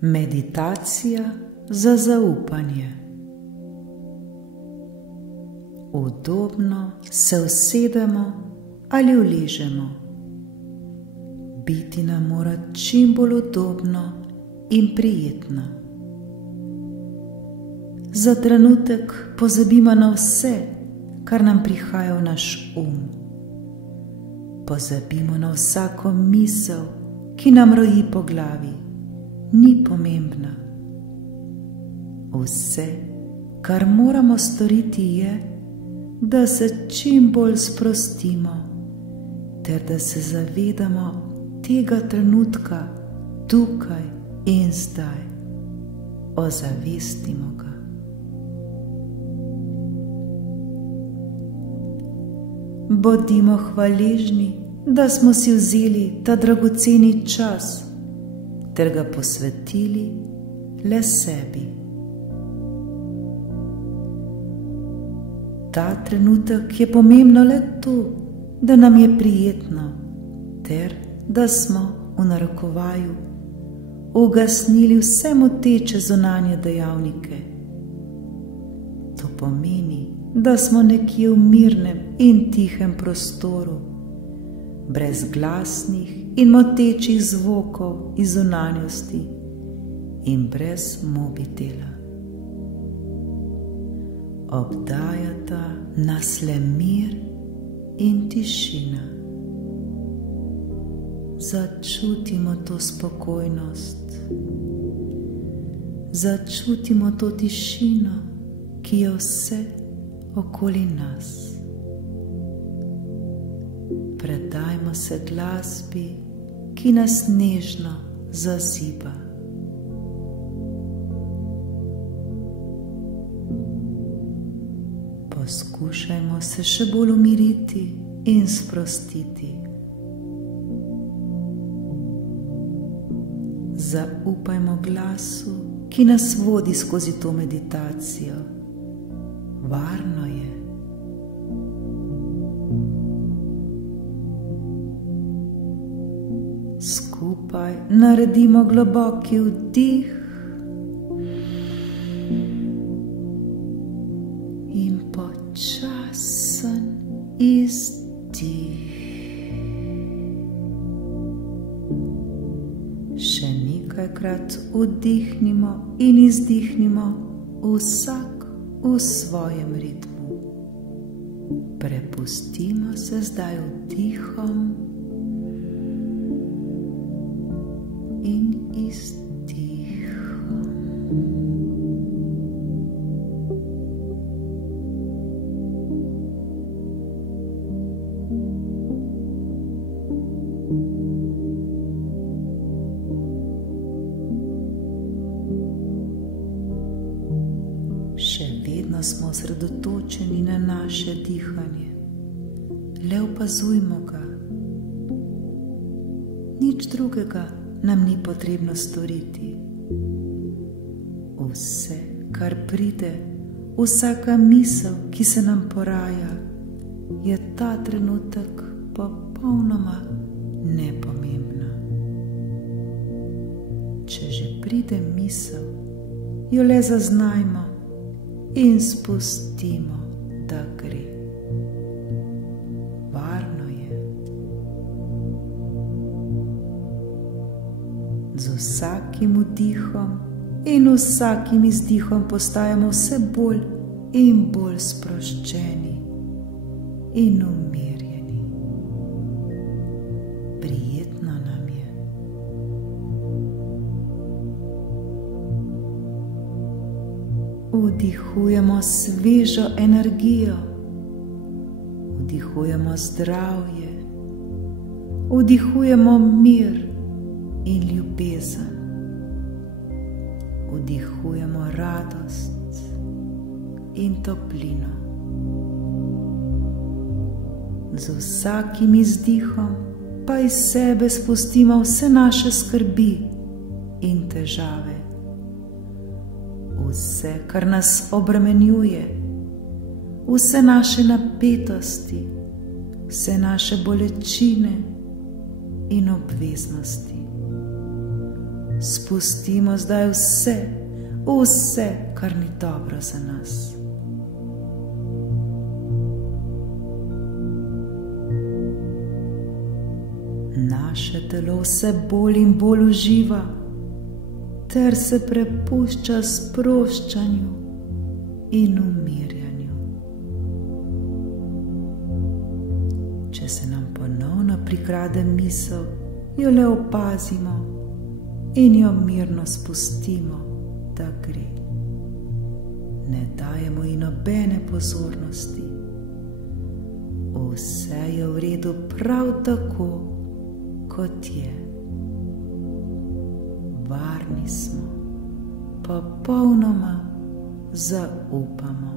Meditacija za zaupanje. Udobno se usedemo ali uležemo. Biti nam mora čim bolj udobno in prijetno. Za trenutek pozabimo na vse, kar nam prihaja v naš pozabimo na vsako misel, ki nam roji po glavi. Ni pomembna. Vse, kar moramo storiti, je, da se čim bolj sprostimo, ter da se zavedamo tega trenutka tukaj in zdaj. Ozavestimo ga. Bodimo hvaležni, da smo si vzeli ta dragoceni čas, ter ga posvetili le sebi. Ta trenutek je pomembno le to, da nam je prijetno, ter da smo v narekovaju ugasnili vse moteče zunanje dejavnike. To pomeni, da smo nekje v mirnem in tihem prostoru, brez glasnih in motečih zvokov iz zunanjosti in brez mobitela. Obdajata nas le mir in tišina. Začutimo to spokojnost, začutimo to tišino, ki je vse okoli nas. Predajmo se glasbi, ki nas nežno zaziba. Poskušajmo se še bolj umiriti in sprostiti. Zaupajmo glasu, ki nas vodi skozi to meditacijo. Varno je. Skupaj naredimo globoki vdih in počasen izdih. Še nekajkrat vdihnimo in izdihnimo, vsak v svojem ritmu. Prepustimo se zdaj vdihom in izdihom. Še vedno smo osredotočeni na naše dihanje. Le opazujmo ga. Nič drugega nam ni potrebno storiti. Vse, kar pride, vsaka misel, ki se nam poraja, je ta trenutek popolnoma nepomembna. Če že pride misel, jo le zaznajmo in spustimo, da gre. Varno je. Z vsakim vdihom in vsakim izdihom postajamo vse bolj in bolj sproščeni in umirjeni. Prijetno nam je. Vdihujemo svežo energijo, vdihujemo zdravje, vdihujemo mir in ljubezen, vdihujemo radost in toplino. Z vsakim izdihom pa iz sebe spustimo vse naše skrbi in težave. Vse, kar nas obremenjuje, vse naše napetosti, vse naše bolečine in obveznosti. spustimo zdaj vse, kar ni dobro za nas. Naše telo vse bolj in bolj uživa ter se prepušča sproščanju in umirjanju. Če se nam ponovno prikrade misel, jo le opazimo in jo mirno spustimo, da gre. Ne dajemo ji nobene pozornosti. Vse je v redu prav tako, kot je. Varni smo, popolnoma zaupamo.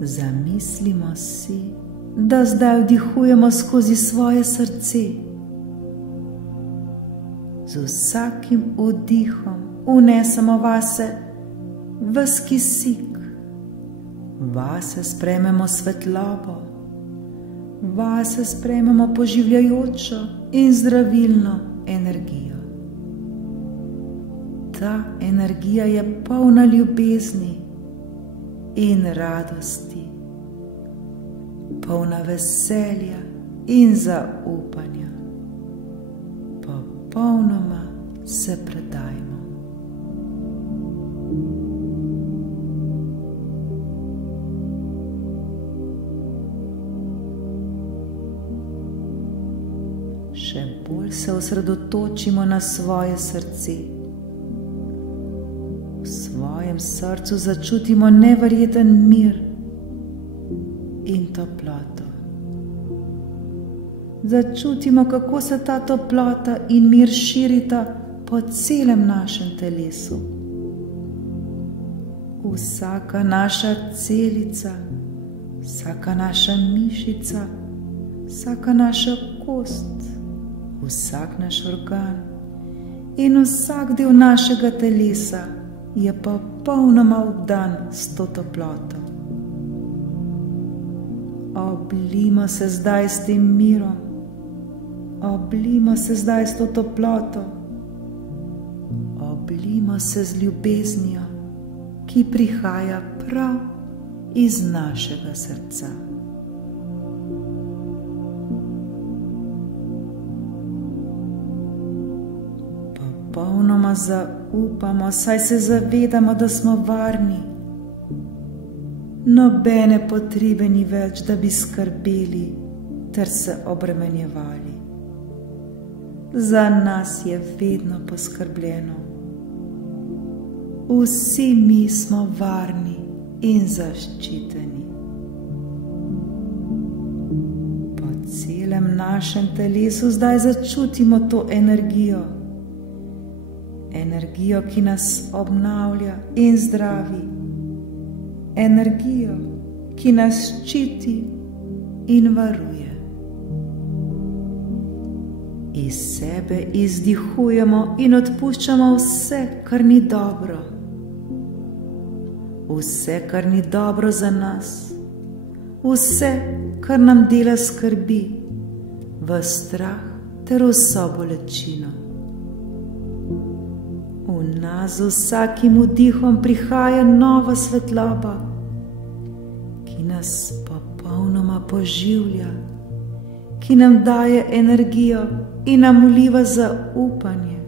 Zamislimo si, da zdaj vdihujemo skozi svoje srce. Z vsakim vdihom vnesemo vase ves kisik, vase sprejmemo svetlobo, vase sprejmemo poživljajočo in zdravilno energijo. Ta energija je polna ljubezni in radosti, polna veselja in zaupanja. Popolnoma se predajmo. Še bolj se osredotočimo na svoje srce. V svojem srcu začutimo neverjeten mir in toploto. Začutimo, kako se ta toplota in mir širita po celem našem telesu. Vsaka naša celica, vsaka naša mišica, vsaka naša kost, vsak naš organ in vsak del našega telesa je popolnoma obdan s to toploto. Oblijmo se zdaj s tem mirom, oblijmo se zdaj s to toploto, oblijmo se z ljubeznijo, ki prihaja prav iz našega srca. Popolnoma zaupamo, saj se zavedamo, da smo varni. Nobene potrebe ni več, da bi skrbeli ter se obremenjevali. Za nas je vedno poskrbljeno. Vsi mi smo varni in zaščiteni. Po celem našem telesu zdaj začutimo to energijo. Energijo, ki nas obnavlja in zdravi. Energijo, ki nas ščiti in varuje. Iz sebe izdihujemo in odpuščamo vse, kar ni dobro. Vse, kar ni dobro za nas. Vse, kar nam dela skrbi, v strah ter vso bolečino. V nas z vsakim vdihom prihaja nova svetloba, ki nas popolnoma poživlja, ki nam daje energijo in nam vliva zaupanje.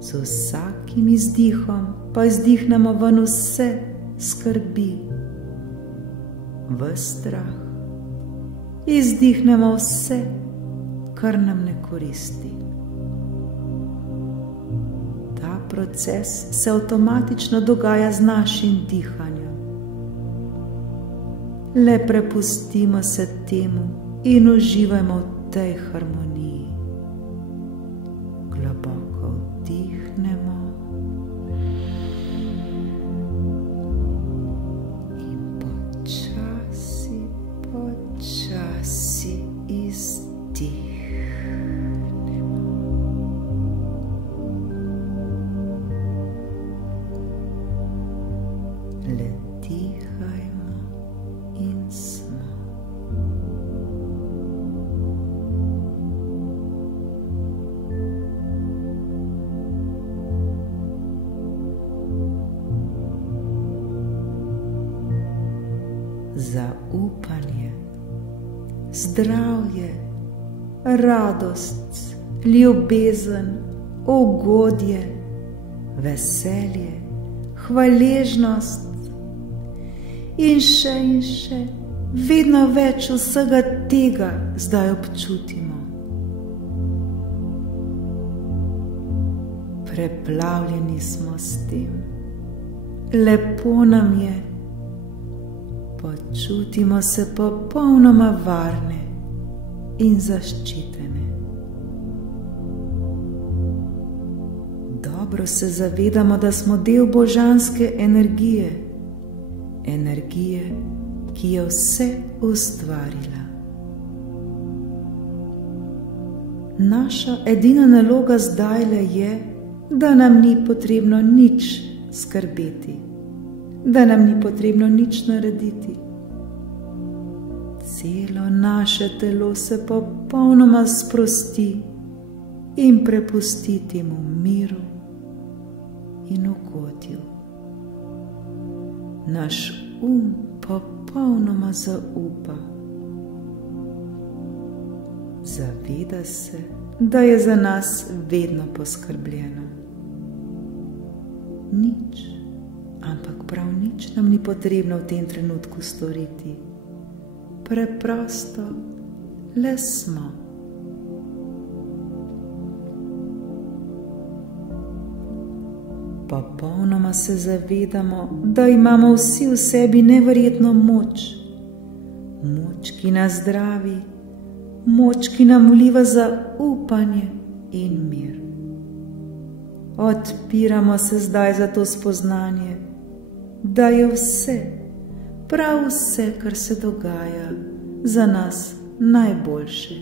Z vsakim izdihom pa izdihnemo ven vse skrbi, ves strah. Izdihnemo vse, kar nam ne koristi. Ta proces se avtomatično dogaja z našim dihanjem. Le prepustimo se temu in uživajmo v tej harmoniji. Globoko vdihnemo in počasi, počasi izdihnemo. zaupanje, zdravje, radost, ljubezen, ugodje, veselje, hvaležnost in še, vedno več vsega tega zdaj občutimo. Preplavljeni smo s tem, lepo nam je, počutimo se popolnoma varne in zaščitene. Dobro se zavedamo, da smo del božanske energije, ki je vse ustvarila. Naša edina naloga zdajle je, da nam ni potrebno nič skrbeti, da nam ni potrebno nič narediti. Celo naše telo se popolnoma sprosti in prepusti temu miru in ugodju. Naš popolnoma zaupa. Zaveda se, da je za nas vedno poskrbljeno. Nič, ampak prav nič nam ni potrebno v tem trenutku storiti. Preprosto le smo. Popolnoma se zavedamo, da imamo vsi v sebi neverjetno moč. Moč, ki nas zdravi, moč, ki nam vliva zaupanje in mir. Odpiramo se zdaj za to spoznanje, da je vse, prav vse, kar se dogaja, za nas najboljše.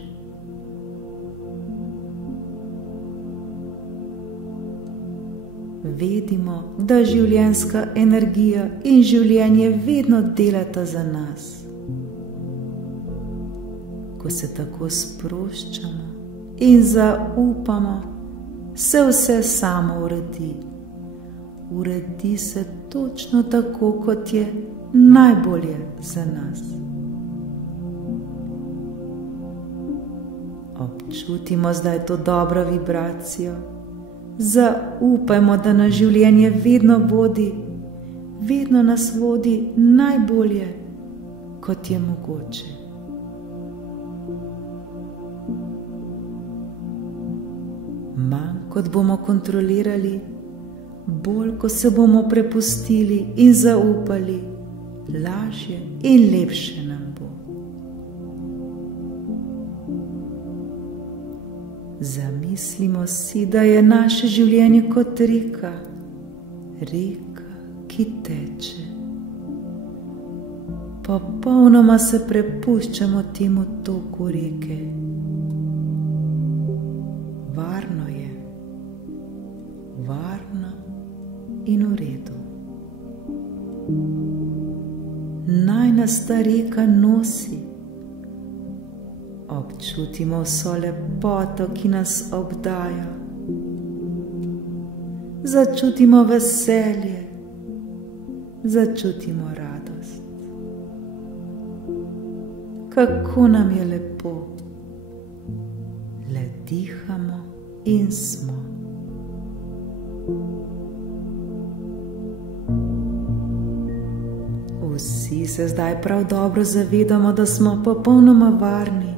Vedimo, da življenjska energija in življenje vedno delata za nas. Ko se tako sproščamo in zaupamo, se vse samo uredi. Uredi se točno tako, kot je najbolje za nas. Občutimo zdaj to dobro vibracijo. Zaupajmo, da nas življenje vedno vodi, vedno nas vodi najbolje, kot je mogoče. Manj, kot bomo kontrolirali, bolj, ko se bomo prepustili in zaupali, lažje in lepše nam bo. Zamislimo si, da je naše življenje kot reka, ki teče. Popolnoma se prepuščamo temu toku reke. Varno je, varno in v redu. Naj nas ta reka nosi. Občutimo vso lepoto, ki nas obdaja. Začutimo veselje, začutimo radost. Kako nam je lepo. Le dihamo in smo. Vsi se zdaj prav dobro zavedamo, da smo popolnoma varni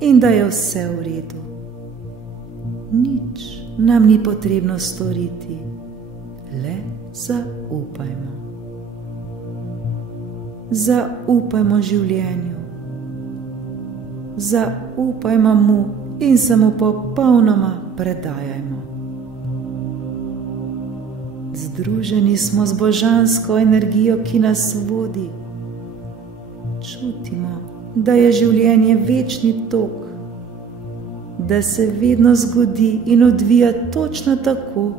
in da je vse v redu. Nič nam ni potrebno storiti, le zaupajmo. Zaupajmo življenju. Zaupajmo mu in se mu popolnoma predajajmo. Združeni smo z božansko energijo, ki nas vodi. Čutimo, da je življenje večni tok, da se vedno zgodi in odvija točno tako,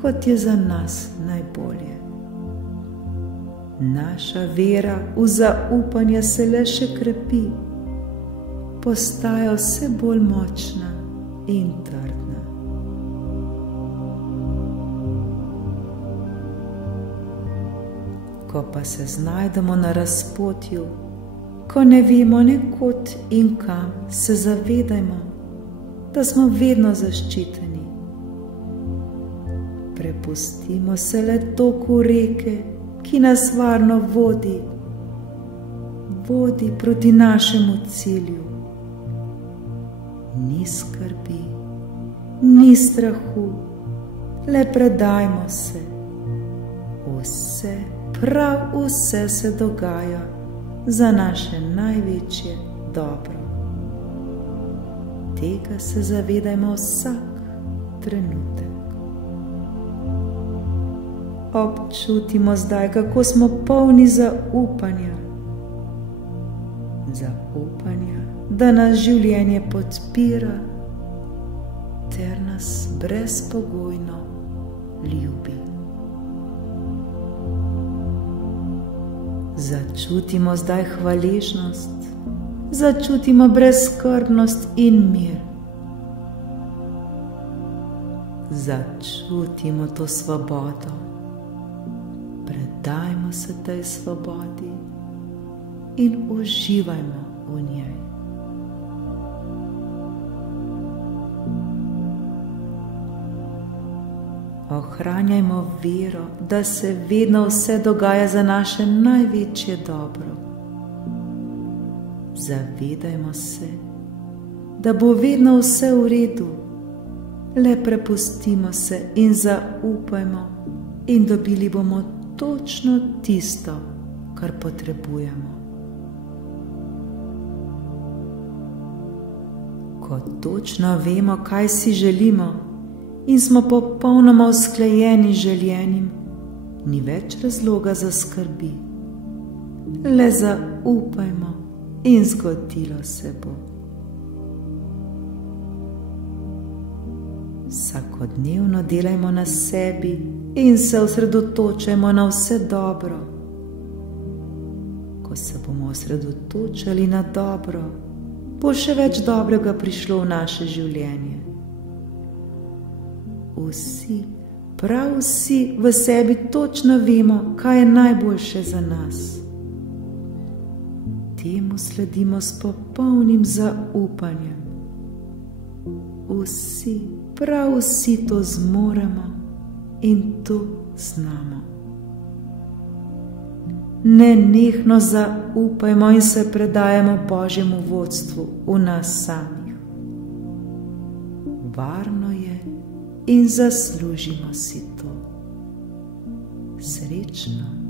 kot je za nas najbolje. Naša vera v zaupanje se le še krepi, postaja vse bolj močna in trdna. Ko pa se znajdemo na razpotju ko ne vemo nekod in kam, se zavedajmo, da smo vedno zaščiteni. Prepustimo se le toku reke, ki nas varno vodi proti našemu cilju. Ni skrbi, ni strahu, le predajmo se. Vse, prav vse se dogaja za naše največje dobro. Tega se zavedajmo vsak trenutek. Občutimo zdaj, kako smo polni zaupanja. Zaupanja, da nas življenje podpira ter nas brezpogojno ljubi. Začutimo zdaj hvaležnost, začutimo brezskrbnost in mir. Začutimo to svobodo. Predajmo se tej svobodi in uživajmo v njej. Ohranjajmo vero, da se vedno vse dogaja za naše največje dobro. Zavedajmo se, da bo vedno vse v redu. Le prepustimo se in zaupajmo in dobili bomo točno tisto, kar potrebujemo. Ko točno vemo, kaj si želimo in smo popolnoma usklajeni z željenim, ni več razloga za skrbi. Le zaupajmo in zgodilo se bo. Vsakodnevno delajmo na sebi in se osredotočajmo na vse dobro. Ko se bomo osredotočali na dobro, bo še več dobrega prišlo v naše življenje. Vsi, prav vsi v sebi točno vemo, kaj je najboljše za nas. Temu sledimo s popolnim zaupanjem. Vsi, prav vsi to zmoremo in to znamo. Nenehno zaupajmo in se predajamo Božjemu vodstvu v nas samih. Varno je in zaslužimo si to. Srečno.